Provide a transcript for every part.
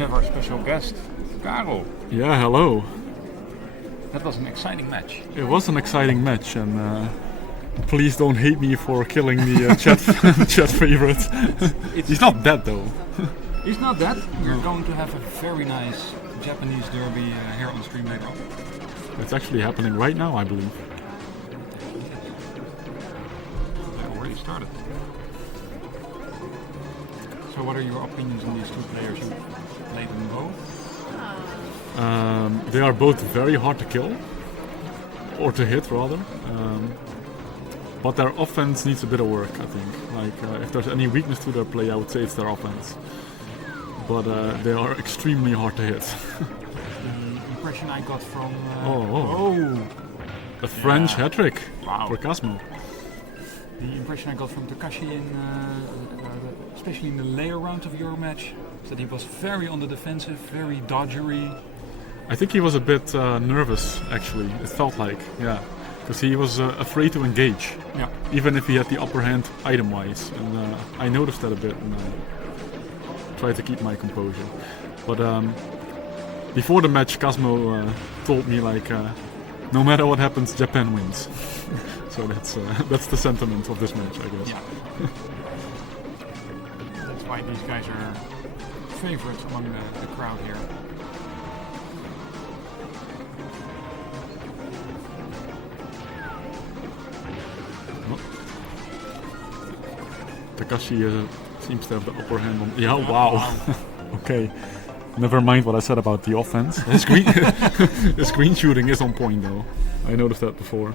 have our special guest, Karel. Yeah, hello. That was an exciting match. It was an exciting match, and please don't hate me for killing the chat favorite. He's not dead though. He's not dead. We're going to have a very nice Japanese derby here on the stream later on. It's actually happening right now, I believe. They already started. So what are your opinions on these two players? You played them both? They are both very hard to kill, or to hit rather. But their offense needs a bit of work, I think. Like, if there's any weakness to their play, I would say it's their offense. But they are extremely hard to hit. The impression I got from... A French hat-trick for Cosmo. The impression I got from Takashi, especially in the later round of your match, is that he was very on the defensive, very dodgery. I think he was a bit nervous, actually. It felt like, yeah. Because he was afraid to engage, even if he had the upper hand item-wise. And I noticed that a bit, and tried to keep my composure. But before the match, Cosmo told me, like, no matter what happens, Japan wins. So that's the sentiment of this match, I guess. Yeah. That's why these guys are favorites among the crowd here. Takashi seems to have the upper hand on... Yeah, wow. Okay. Never mind what I said about the offense. The screen shooting is on point though. I noticed that before.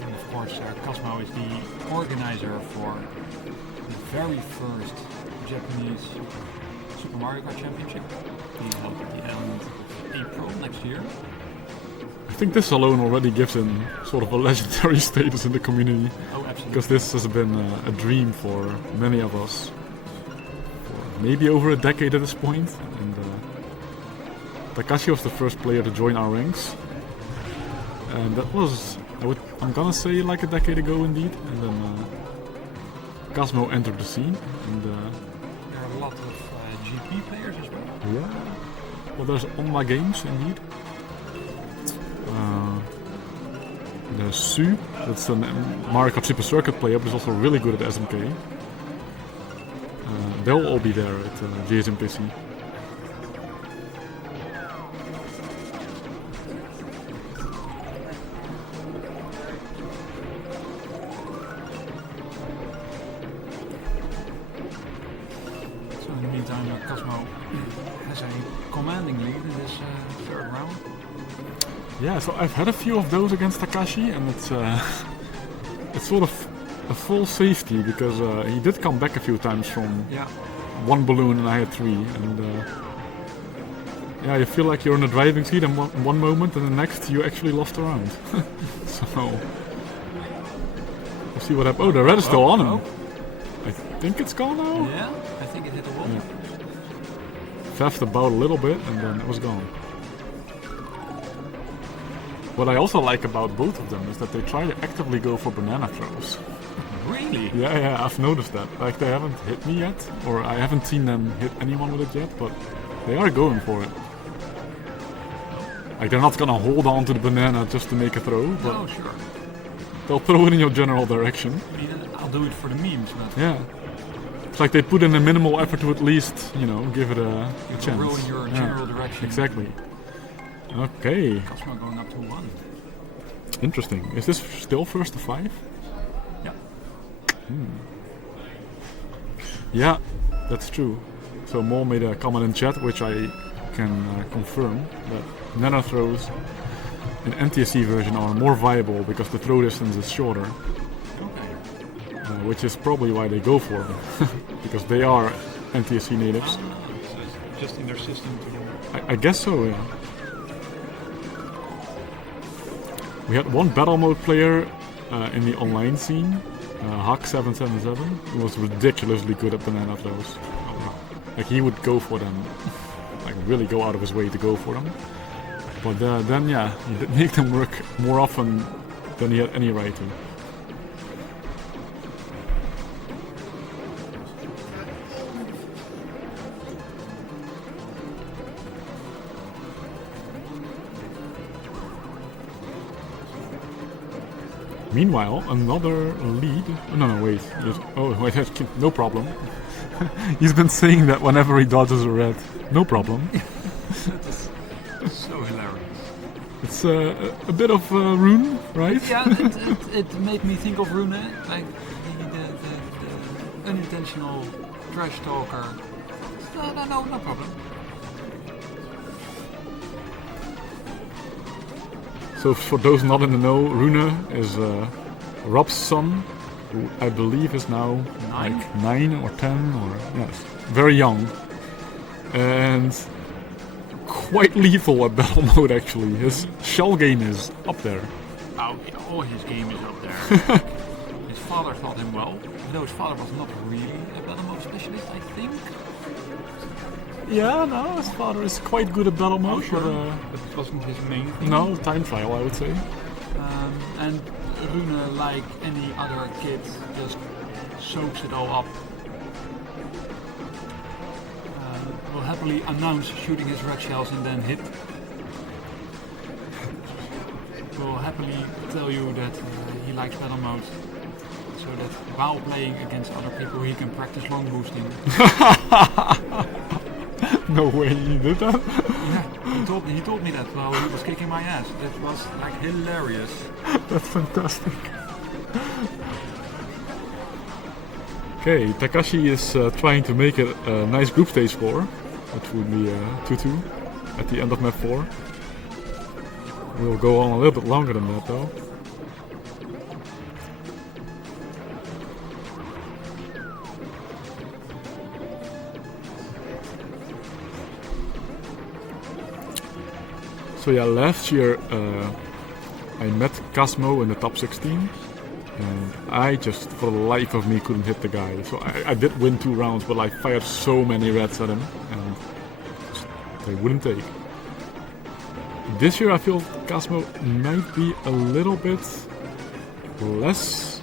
And of course, Cosmo is the organizer for the very first Japanese Super Mario Kart Championship. Being held at the end of April next year. I think this alone already gives him sort of a legendary status in the community. Oh, absolutely. Because this has been a dream for many of us. For maybe over a decade at this point. And Takashi was the first player to join our ranks. And that was, I'm gonna say, like a decade ago indeed. And then Cosmo entered the scene. And there are a lot of GP players as well. Yeah. Well, there's Onma Games indeed. There's Su, that's a Mario Kart Super Circuit player, but he's also really good at SMK. They'll all be there at GSMPC. So in the meantime, Cosmo has a commanding lead in this third round. Yeah, so I've had a few of those against Takashi, and it's sort of a full safety because he did come back a few times from one balloon and I had three, and yeah, you feel like you're in the driving seat in one moment, and the next you actually lost a round. So we'll see what happens. Oh, the red is still on him. I think it's gone now. Yeah, I think it hit the wall. Yeah. Feffed about a little bit, and then it was gone. What I also like about both of them is that they try to actively go for banana throws. Really? Yeah, I've noticed that. Like, they haven't hit me yet, or I haven't seen them hit anyone with it yet, but they are going for it. Like, they're not gonna hold on to the banana just to make a throw, but oh, sure. they'll throw it in your general direction. I mean, I'll do it for the memes, but... Yeah. It's like they put in a minimal effort to at least, you know, give it a chance. Roll in your general direction. Exactly. Okay. Cosmo going up to 1. Interesting. Is this still first to 5? Yeah. Yeah, that's true. So Mo made a comment in chat, which I can confirm, that nano throws in NTSC version are more viable because the throw distance is shorter. Okay. Which is probably why they go for them, because they are NTSC natives. So it's just in their system to... I guess so, yeah. We had one battle mode player in the online scene, Huck777, who was ridiculously good at banana throws. Like, he would go for them, like really go out of his way to go for them. But then, yeah, he did make them work more often than he had any right to. Meanwhile, another lead. No, wait. Oh, wait, no problem. He's been saying that whenever he dodges a red. No problem. That's so hilarious. It's a bit of Rune, right? Yeah, it made me think of Rune, like the unintentional trash talker. No problem. So for those not in the know, Rune is Rob's son, who I believe is now 9 or 10 or yes, very young, and quite lethal at battle mode actually. His shell game is up there. Oh, his game is up there. His father taught him well, though his father was not really a battle mode specialist, I think. Yeah, no, his father is quite good at battle mode, sure. But it wasn't his main thing. No, time trial, I would say. And Rune, like any other kid, just soaks it all up. Will happily announce shooting his red shells and then hit. Will happily tell you that he likes battle mode, so that while playing against other people he can practice long boosting. No way he did that? Yeah, he told me that while he was kicking my ass. That was like hilarious. That's fantastic. Okay, Takashi is trying to make it a nice group stage score, which would be 2-2 at the end of map 4. We'll go on a little bit longer than that though. So yeah, last year I met Cosmo in the top 16 and I just for the life of me couldn't hit the guy. So I did win 2 rounds, but I fired so many reds at him and they wouldn't take. This year I feel Cosmo might be a little bit less,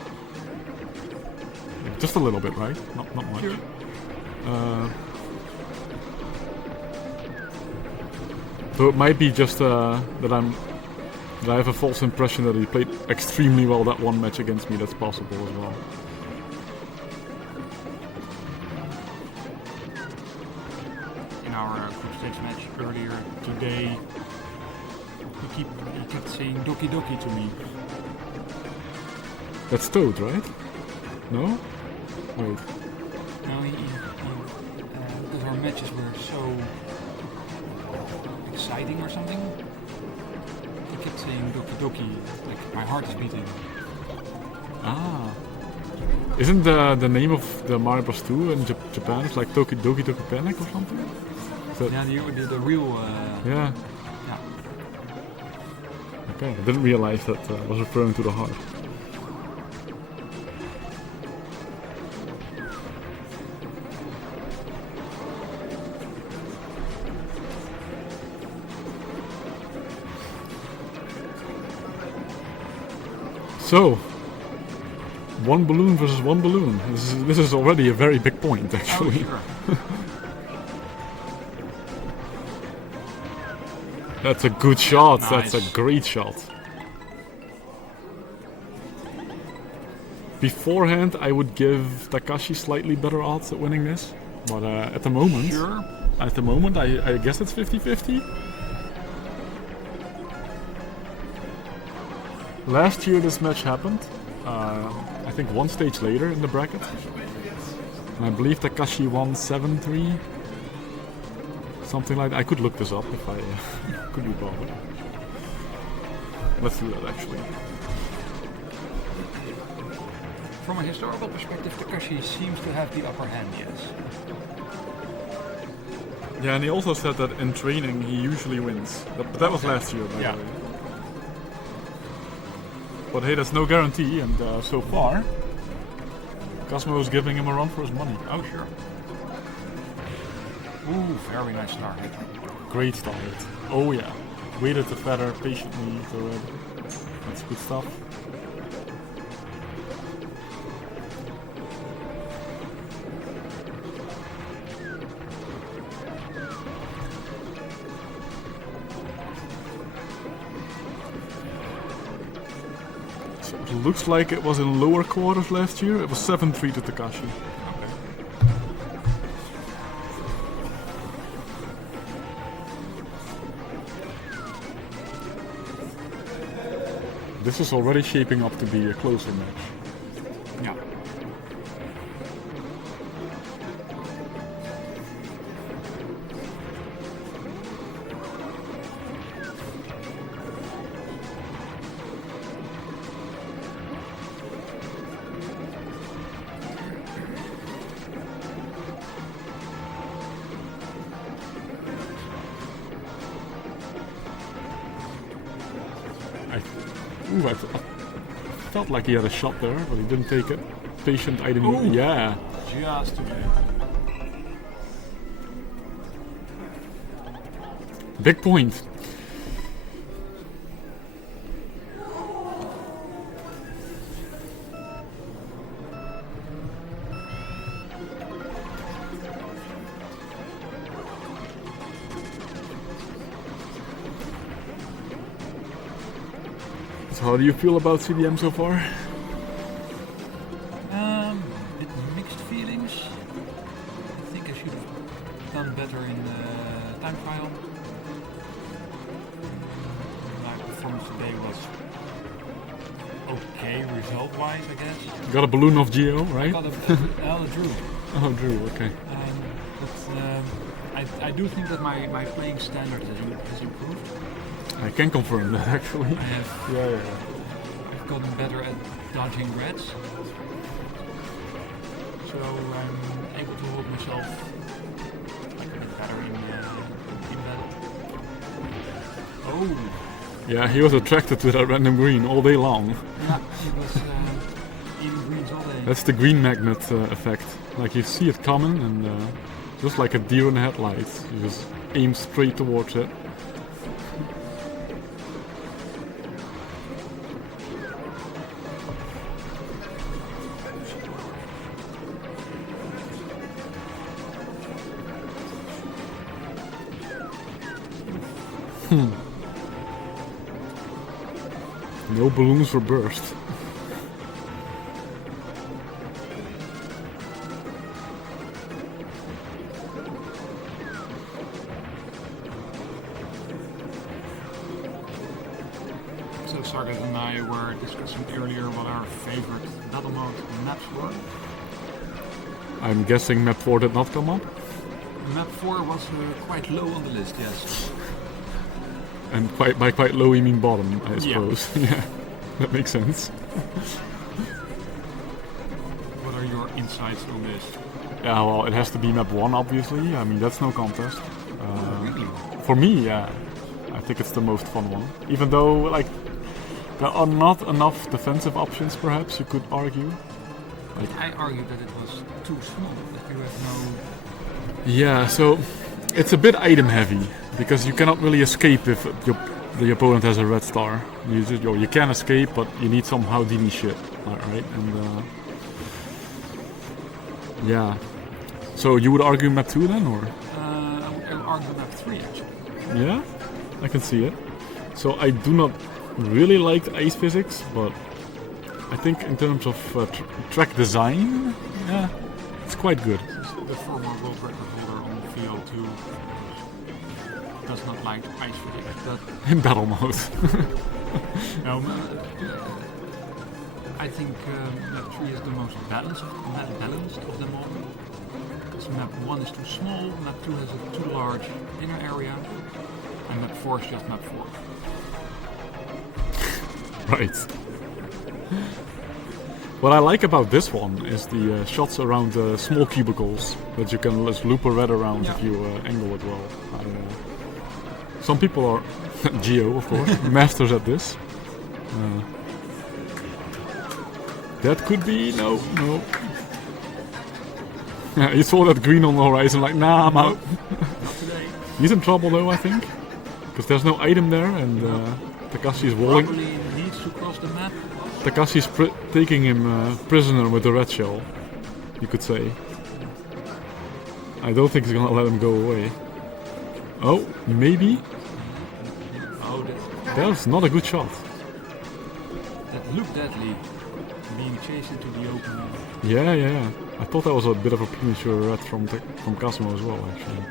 just a little bit, right? Not much. Sure. So it might be just that I have a false impression that he played extremely well that one match against me. That's possible as well. In our group stage match earlier today, he kept saying Doki Doki to me. That's Toad, right? No? Wait. No, because our matches were so exciting or something. He kept saying Doki Doki, like my heart is beating. Ah. Isn't the name of the Mario Bros. 2 in Japan, it's like Doki Doki Doki Panic or something? Yeah, the real... Yeah. Okay, I didn't realize that was referring to the heart. So, one balloon versus one balloon. This is already a very big point, actually. Oh, sure. That's a good shot. Nice. That's a great shot. Beforehand, I would give Takashi slightly better odds at winning this, but at the moment, I guess it's 50-50. Last year this match happened, I think one stage later in the bracket, and I believe Takashi won 7-3, something like that. I could look this up if I could be bothered. Let's do that actually. From a historical perspective, Kashima seems to have the upper hand, yes. Yeah, and he also said that in training he usually wins. But that was last year, by the way. But hey, that's no guarantee, and so far, Cosmo is giving him a run for his money. Oh, sure. Ooh, very nice star hit. Great star hit. Oh yeah. waited the feather patiently to red. That's good stuff. So it looks like it was in lower quarters last year. It was 7-3 to Takashi. This is already shaping up to be a closer match. Yeah. I felt like he had a shot there, but he didn't take it. Patient item. Ooh. Yeah. Just too late. Big point. So how do you feel about CDM so far? Bit mixed feelings. I think I should have done better in time trial. My performance today was okay result-wise, I guess. You got a balloon of Geo, right? I got a Drew. Oh, Drew, okay. But I do think that my playing standard has improved. I can confirm that actually. I have I've gotten better at dodging reds. So I'm able to hold myself like a bit better in battle. Oh! Yeah, he was attracted to that random green all day long. Yeah, he was eating greens all day. That's the green magnet effect. Like you see it coming and just like a deer in the headlights, you just aim straight towards it. No balloons for burst. So Sargat and I were discussing earlier what our favorite battle mode maps were. I'm guessing map 4 did not come up? Map 4 was quite low on the list, yes. And by quite low you mean bottom, I suppose. Yeah, that makes sense. What are your insights on this? Yeah, well, it has to be map 1, obviously. I mean, that's no contest. Really? For me, yeah. I think it's the most fun one. Even though, like, there are not enough defensive options, perhaps, you could argue. Like, I argued that it was too small, that you have no... Yeah, so it's a bit item heavy, because you cannot really escape if the opponent has a red star. You can escape, but you need some Houdini shit, right? And yeah. So you would argue map 2 then, or? I would argue map 3, actually. Yeah, I can see it. So I do not really like the ice physics, but I think in terms of track design, yeah, it's quite good. The former world record holder on the field too does not like ice physics, but in battle mode. no, I think map 3 is the most balanced of them all. So map 1 is too small, map 2 has a too large inner area, and map 4 is just map 4. Right. What I like about this one is the shots around small cubicles that you can just loop a red around if you angle it well. Some people are, Geo of course, masters at this. That could be, no. Yeah, you saw that green on the horizon like, nah, I'm out. Not today. He's in trouble though, I think. Because there's no item there, and Takashi is walling. Probably needs to cross the map. Takashi's taking him prisoner with the red shell, you could say. I don't think he's gonna let him go away. Oh, maybe? Oh, That's not a good shot. that looked deadly. Being chased into the open. Yeah. I thought that was a bit of a premature red from Kashima as well, actually.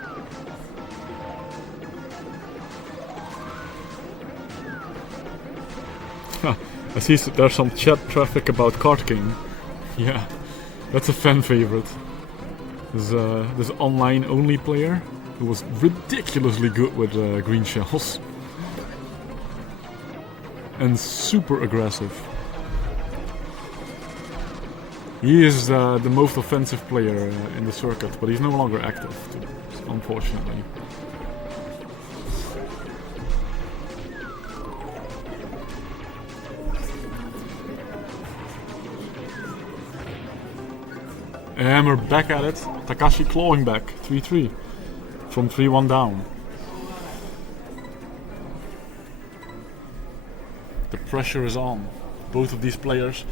I see there's some chat traffic about Kart King. Yeah, that's a fan favorite. There's this online only player who was ridiculously good with green shells. And super aggressive. He is the most offensive player in the circuit, but he's no longer active, unfortunately. And we're back at it. Takashi clawing back, 3-3. From 3-1 down. The pressure is on. Both of these players.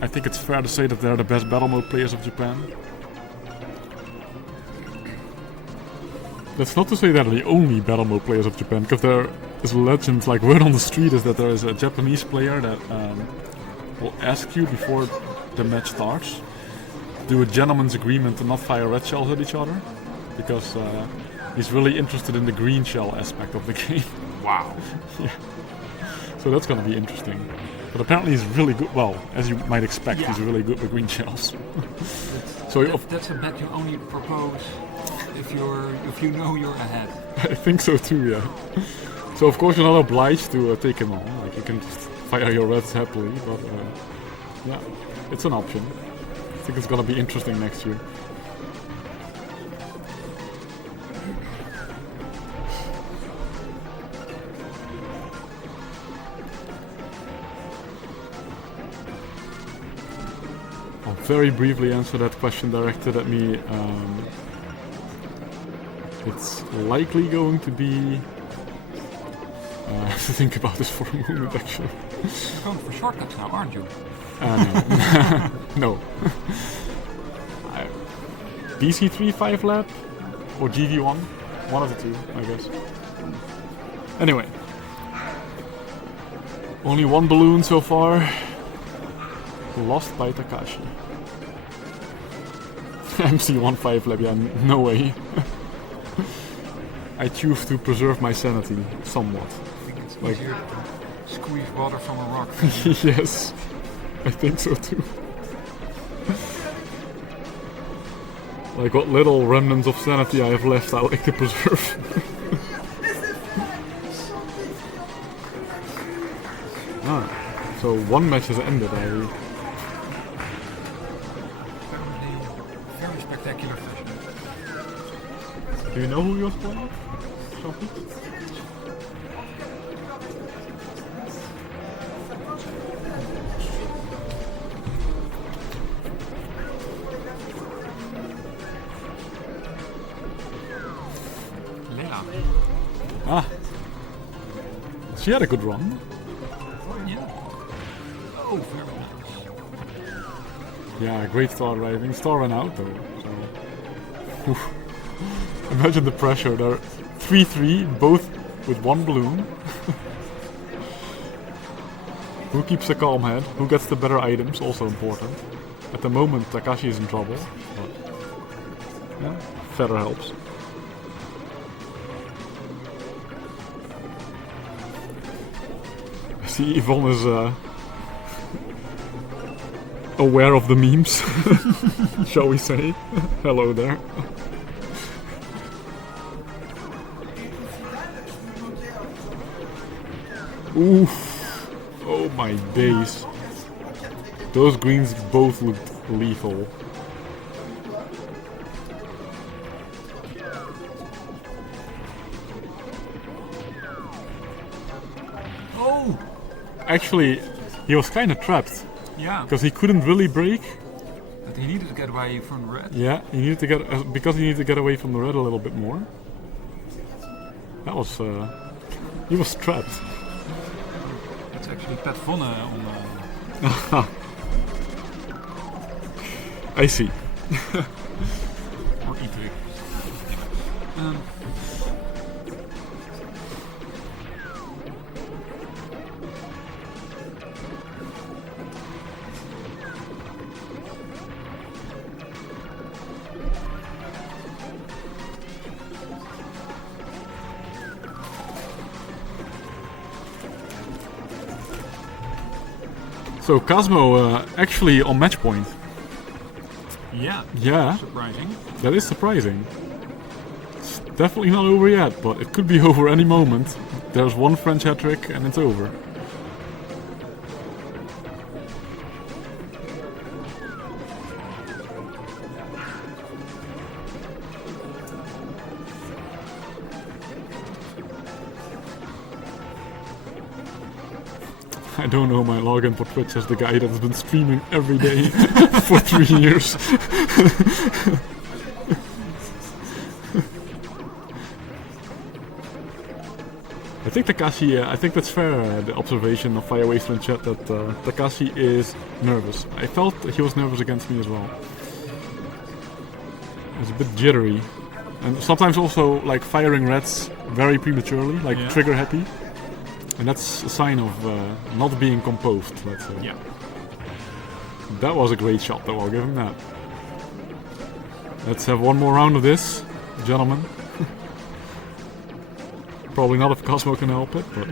I think it's fair to say that they're the best battle mode players of Japan. That's not to say they're the only battle mode players of Japan, because there is a legend, like word on the street is that there is a Japanese player that will ask you before the match starts, do a gentleman's agreement to not fire red shells at each other, because he's really interested in the green shell aspect of the game. Wow. Yeah. So that's gonna be interesting. But apparently he's really good, well, as you might expect, he's really good with green shells. That's a bet you only propose if you know you're ahead. I think so too, yeah. So of course you're not obliged to take him on, like you can just fire your reds happily, but yeah. It's an option. I think it's gonna be interesting next year. I'll very briefly answer that question directed at me. It's likely going to be... I have to think about this for a moment, actually. You're going for shortcuts now, aren't you? No. BC3 5 lap or GV1, one of the two, I guess. Anyway, only one balloon so far, lost by Takashi. MC1 5 lap, yeah, no way. I choose to preserve my sanity somewhat. I think it's easier to squeeze water from a rock. Yes. I think so too. Like what little remnants of sanity I have left, I like to preserve. So one match has ended. Very spectacular fashion. Do you know who he was playing? Sophie? She had a good run. Yeah. Oh, very nice. Yeah, great star driving. Star ran out though. So. Oof. Imagine the pressure. They're 3-3, both with one balloon. Who keeps a calm head? Who gets the better items? Also important. At the moment, Takashi is in trouble. But yeah, feather helps. I see Yvonne is aware of the memes, shall we say. Hello there. Oof. Oh my days. Those greens both looked lethal. Oh! Actually, he was kind of trapped. Yeah. Because he couldn't really brake. But he needed to get away from the red. Yeah, he needed to get because he needed to get away from the red a little bit more. That was... he was trapped. That's actually Pat Vonne on... I see. or E3. So Cosmo actually on match point. Yeah. Yeah. Surprising. That is surprising. It's definitely not over yet, but it could be over any moment. There's one French hat trick and it's over. I don't know my login for Twitch as the guy that's been streaming every day for 3 years. I think Takashi, I think that's fair, the observation of Fire Waster in chat that Takashi is nervous. I felt that he was nervous against me as well. He was a bit jittery. And sometimes also like firing reds very prematurely, like trigger happy. And that's a sign of not being composed, let's say. Yeah. That was a great shot though, I'll give him that. Let's have one more round of this, gentlemen. Probably not if Cosmo can help it, but...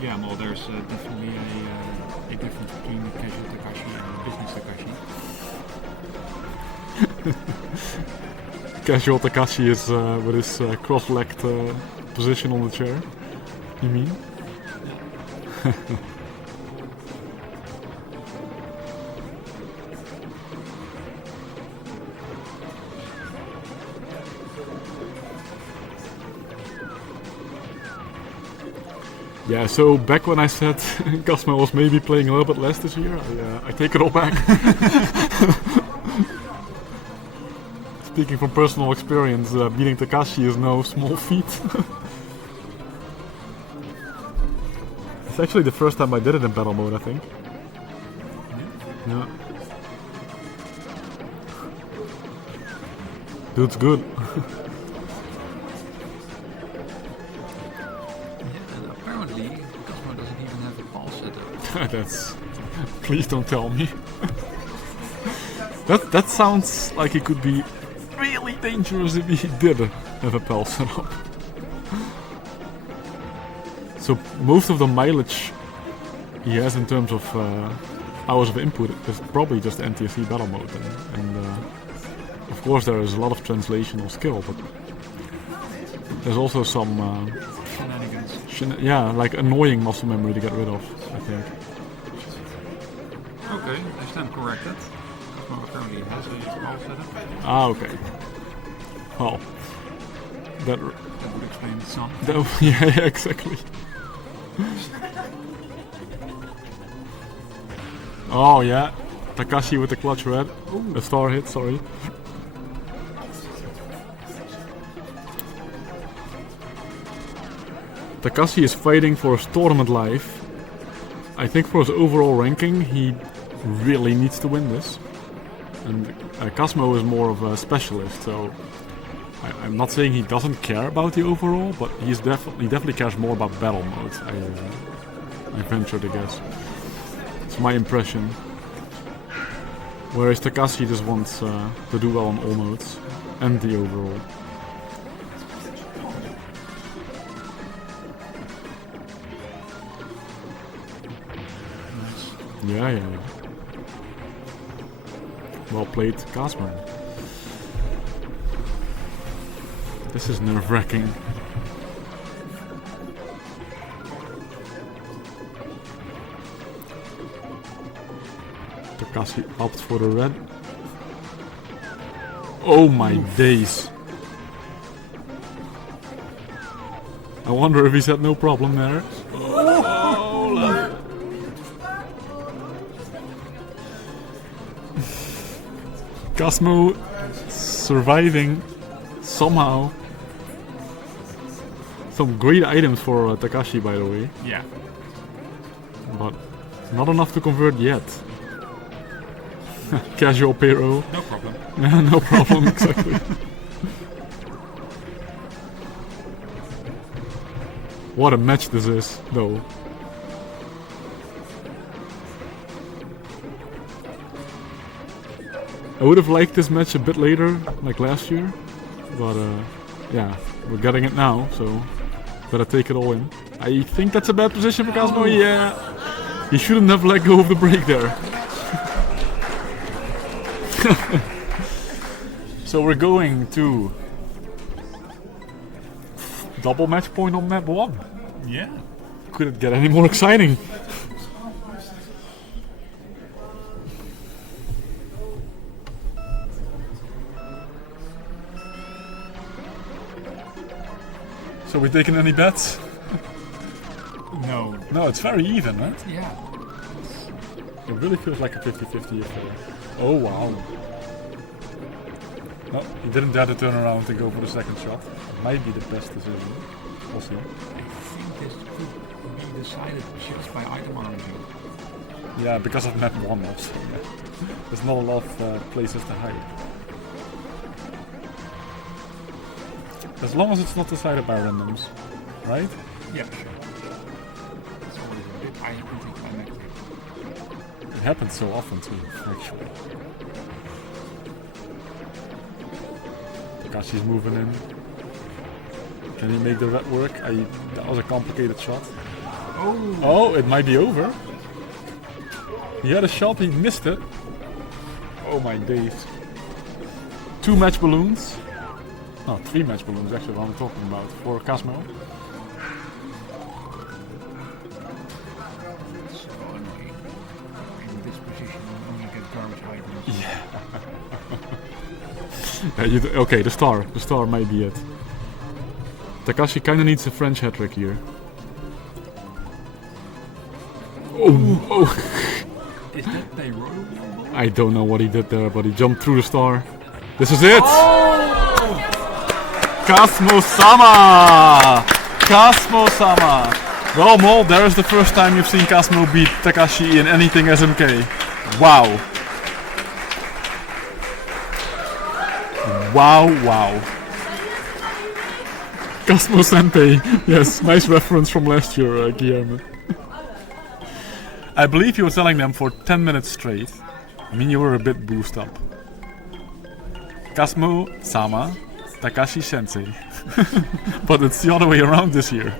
Yeah, well, there's definitely a difference between casual Takashi and business Takashi. Casual Takashi is with his cross-legged position on the chair. You mean? Yeah, so back when I said Cosmo was maybe playing a little bit less this year, I take it all back. Speaking from personal experience, beating Takashi is no small feat. It's actually the first time I did it in battle mode, I think. Yeah. Dude's good. That's... Please don't tell me. that sounds like it could be really dangerous if he did have a PAL setup. So most of the mileage he has in terms of hours of input is probably just NTSC battle mode. And of course there is a lot of translational skill, but there's also some... Shenanigans. Yeah, like annoying muscle memory to get rid of, I think. Okay, I stand corrected. Cosmo apparently has a PAL setup. Ah, okay. Well, that would explain some. Yeah, exactly. Oh yeah, Takashi with the clutch red. Ooh. A star hit, sorry. Takashi is fighting for his tournament life. I think for his overall ranking, he really needs to win this. And Cosmo is more of a specialist, so I'm not saying he doesn't care about the overall, but he definitely cares more about battle mode. I venture to guess. It's my impression. Whereas Takashi just wants to do well on all modes and the overall. Yeah. Well played, Cosmo. This is nerve-wracking. Takashi opts for the red. Oh my days. wonder if he's had no problem there. Cosmo surviving somehow. Some great items for Takashi, by the way. Yeah. But not enough to convert yet. Casual Pero. No problem. Yeah, no problem, exactly. What a match this is, though. I would have liked this match a bit later, like last year. But yeah, we're getting it now, so better take it all in. I think that's a bad position for Cosmo. Yeah, he shouldn't have let go of the break there. So we're going to double match point on map 1. Yeah. Could it get any more exciting? So we taking any bets? No. No, it's very even, right? Yeah. It really feels like a 50-50 affair. Oh wow. No, he didn't dare to turn around and go for the second shot. Might be the best decision. We'll see. I think this could be decided just by item origin. Yeah, because of map 1 also. Yeah. There's not a lot of places to hide. As long as it's not decided by randoms, right? Yeah, sure. It's always a bit anticlimactic. It happens so often too, actually. Takashi's moving in. Can he make the red work? That was a complicated shot. Oh, it might be over. He had a shot, he missed it. Oh my days. 2 match balloons. No, 3 match balloons actually, what I'm talking about, for Cosmo. So annoying. In this position, you only get garbage items. Yeah. Okay, the star might be it. Takashi kinda needs a French hat-trick here. Oh. Is that the royal? I don't know what he did there, but he jumped through the star. This is it! Cosmo-sama! Cosmo-sama! Well, Mol, there's the first time you've seen Cosmo beat Takashi in anything SMK. Wow. Wow. Cosmo Senpai. Yes, nice reference from last year, Guillermo. I believe you were telling them for 10 minutes straight. I mean, you were a bit boosted up. Cosmo-sama, Takashi Sensei. But it's the other way around this year.